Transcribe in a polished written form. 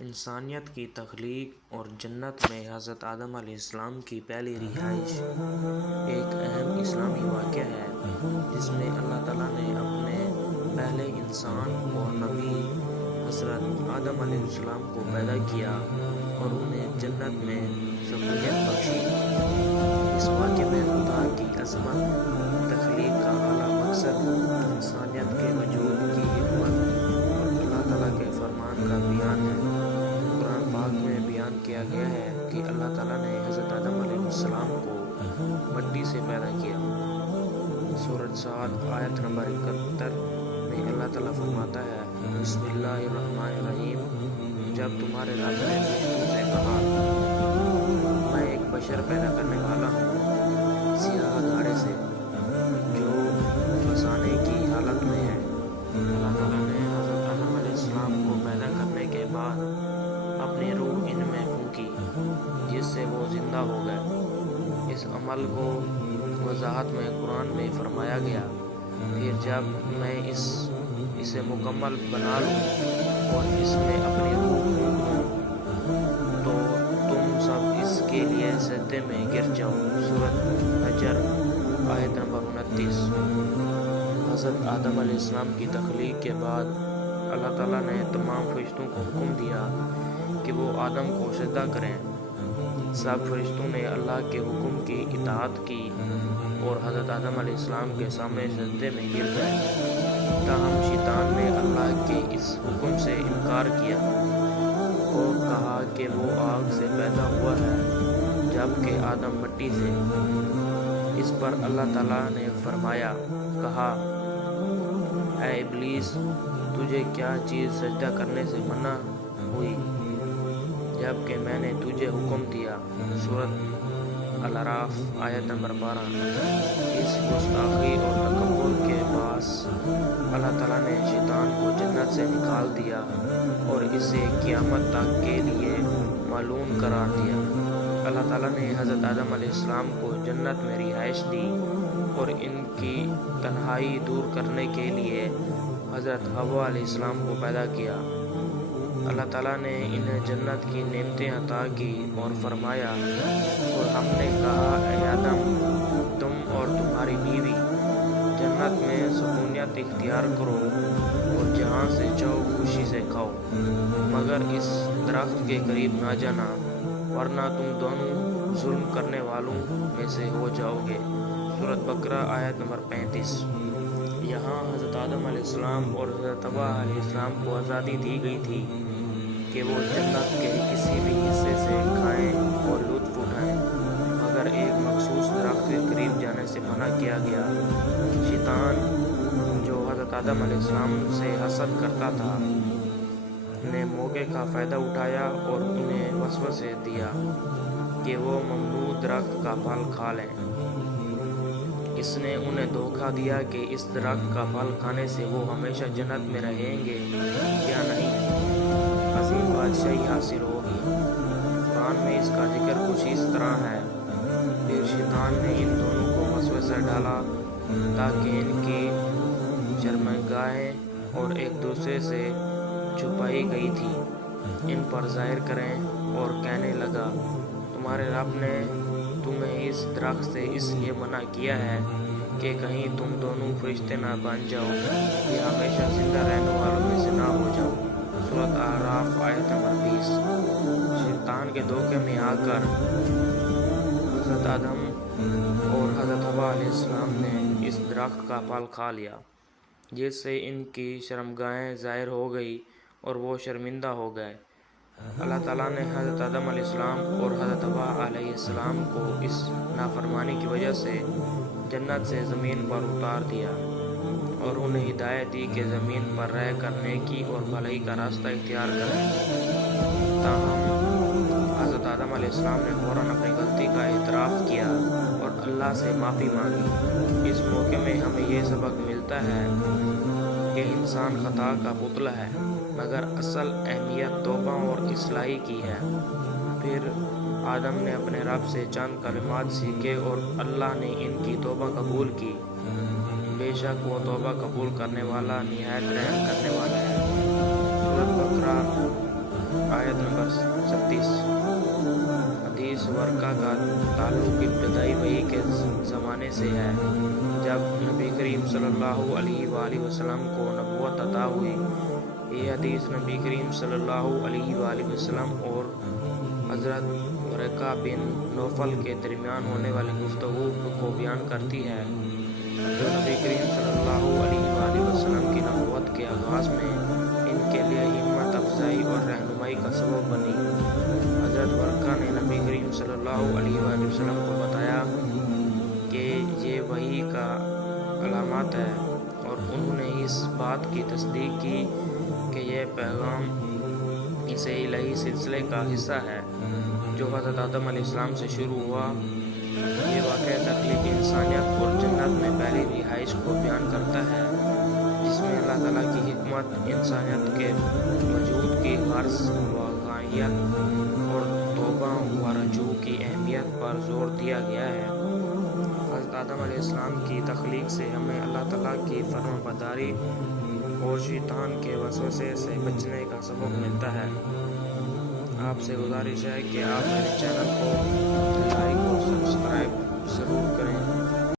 انسانیت کی تخلیق اور جنت میں حضرت آدم علیہ السلام کی پہلی رہائش ایک اہم اسلامی واقعہ ہے جس میں اللہ تعالیٰ نے اپنے پہلے انسان اور نبی حضرت آدم علیہ السلام کو پیدا کیا اور انہیں جنت میں سکونیت بخشی۔ اس واقعے میں خدا کی عظمت، تخلیق کا اعلیٰ مقصد، انسانیت کے وجود کی حکمت اور اللہ تعالیٰ کے فرمان کا بیان ہے۔ قرآن پاک میں بیان کیا گیا ہے کہ اللہ تعالیٰ نے حضرت آدم علیہ السلام کو مٹی سے پیدا کیا۔ سورۃ صاد آیت نمبر 71 میں اللہ تعالیٰ فرماتا ہے، بسم اللہ الرحمن الرحیم، جب تمہارے رب نے تم سے کہا، میں ایک بشر پیدا کرنے والا ہوں سیاہ گھاڑے سے جو فسانے کی حالت میں ہے۔ اللہ تعالیٰ نے حضرت آدم علیہ السلام کو پیدا کرنے کے بعد اپنی روح ان میں پھونکی جس سے وہ زندہ ہو گئے۔ اس عمل کو وضاحت میں قرآن میں فرمایا گیا، پھر جب میں اسے مکمل بنا لوں اور اس میں اپنی روح پھونک دوں تو تم سب اس کے لیے سجدے میں گر جاؤ۔ سورۃ حجر آیت نمبر 29۔ حضرت آدم علیہ السلام کی تخلیق کے بعد اللہ تعالیٰ نے تمام فرشتوں کو حکم دیا کہ وہ آدم کو سجدہ کریں۔ سب فرشتوں نے اللہ کے حکم کی اطاعت کی اور حضرت آدم علیہ السلام کے سامنے سجدے میں گر گئے، تاہم شیطان نے اللہ کے اس حکم سے انکار کیا اور کہا کہ وہ آگ سے پیدا ہوا ہے جبکہ آدم مٹی سے۔ اس پر اللہ تعالیٰ نے فرمایا، کہا، اے ابلیس، تجھے کیا چیز سجدہ کرنے سے منع ہوئی جبکہ میں نے تجھے حکم دیا۔ سورۃ الاعراف آیت نمبر 12۔ اس گستاخی اور تکبر کے باعث اللہ تعالیٰ نے شیطان کو جنت سے نکال دیا اور اسے قیامت تک کے لیے ملعون قرار دیا۔ اللہ تعالیٰ نے حضرت آدم علیہ السلام کو جنت میں رہائش دی اور ان کی تنہائی دور کرنے کے لیے حضرت حوا علیہ السلام کو پیدا کیا۔ اللہ تعالیٰ نے انہیں جنت کی نعمتیں عطا کی اور فرمایا، اور ہم نے کہا، اے آدم، تم اور تمہاری بیوی جنت میں سکونیت اختیار کرو اور جہاں سے چاہو خوشی سے کھاؤ، مگر اس درخت کے قریب نہ جانا ورنہ تم دونوں ظلم کرنے والوں میں سے ہو جاؤ گے۔ سورۃ بقرہ آیت نمبر 35۔ یہاں حضرت آدم علیہ السلام اور حضرت حوا علیہ السلام کو آزادی دی گئی تھی کہ وہ جنت کے کسی بھی حصے سے کھائیں اور لطف اٹھائیں، مگر ایک مخصوص درخت کے قریب جانے سے منع کیا گیا۔ شیطان، جو حضرت آدم علیہ السلام سے حسد کرتا تھا، نے موقع کا فائدہ اٹھایا اور انہیں وسوسے دیا کہ وہ ممنوع درخت کا پھل کھا لیں۔ اس نے انہیں دھوکہ دیا کہ اس درخت کا پھل کھانے سے وہ ہمیشہ جنت میں رہیں گے یا نہیں، عظیم بادشاہی حاصل ہوگی۔ قرآن میں اس کا ذکر کچھ اس طرح ہے، پھر شیطان نے ان دونوں کو وسوسہ ڈالا تاکہ ان کی شرمگاہیں اور ایک دوسرے سے چھپائی گئی تھی ان پر ظاہر کریں، اور کہنے لگا، تمہارے رب نے تمہیں اس درخت سے اس لیے منع کیا ہے کہ کہیں تم دونوں فرشتے نہ بن جاؤ یا ہمیشہ زندہ رہنے والوں میں سے نہ ہو جاؤ۔ سورۃ اعراف آیت نمبر 20۔ شیطان کے دھوکے میں آ کر حضرت آدم اور حضرت حوا علیہ السلام نے اس درخت کا پھل کھا لیا، جس سے ان کی شرمگاہیں ظاہر ہو گئی اور وہ شرمندہ ہو گئے۔ اللہ تعالیٰ نے حضرت آدم علیہ السلام اور حضرت حوا علیہ السلام کو اس نافرمانی کی وجہ سے جنت سے زمین پر اتار دیا اور انہیں ہدایت دی کہ زمین پر رہ کر نیکی اور بھلائی کا راستہ اختیار کریں، تاہم حضرت آدم علیہ السلام نے فوراً اپنی غلطی کا اعتراف کیا اور اللہ سے معافی مانگی۔ اس موقع میں ہمیں یہ سبق ملتا ہے کہ انسان خطا کا پتلا ہے، مگر اصل اہمیت توبہ اور اصلاح کی ہے۔ پھر آدم نے اپنے رب سے چند کلمات سیکھے اور اللہ نے ان کی توبہ قبول کی۔ بے شک وہ توبہ قبول کرنے والا نہایت رحم کرنے والا ہے۔ سورۃ بقرہ آیت تعلق ابتدائی وحی کے زمانے سے ہے، جب نبی کریم صلی اللہ علیہ وآلہ وسلم کو نبوت عطا ہوئی۔ یہ حدیث نبی کریم صلی اللہ علیہ وآلہ وسلم اور حضرت ورقہ بن نوفل کے درمیان ہونے والی گفتگو کو بیان کرتی ہے، جو نبی کریم صلی اللہ علیہ وآلہ وسلم کی نبوت کے آغاز میں ان کے لیے ہمت افزائی اور رہنمائی کا سبب بنی۔ حضرت ورقہ نے نبی کریم صلی اللہ علیہ وآلہ وسلم کو بتایا کہ یہ وحی کا علامات ہے، اور انہوں نے اس بات کی تصدیق کی کہ یہ پیغام اس الہی سلسلے کا حصہ ہے جو حضرت آدم علیہ السلام سے شروع ہوا۔ یہ واقعہ تخلیق انسانیت اور جنت میں پہلی رہائش کو بیان کرتا ہے، جس میں اللہ تعالیٰ کی حکمت، انسانیت کے وجود کی غرض و غایت اور توبہ و رجوع کی اہمیت پر زور دیا گیا ہے۔ حضرت آدم علیہ السلام کی تخلیق سے ہمیں اللہ تعالیٰ کی فرمانبرداری اور شیطان کے وسوسے سے بچنے کا سبق ملتا ہے۔ آپ سے گزارش ہے کہ آپ میرے چینل کو لائک اور سبسکرائب ضرور کریں۔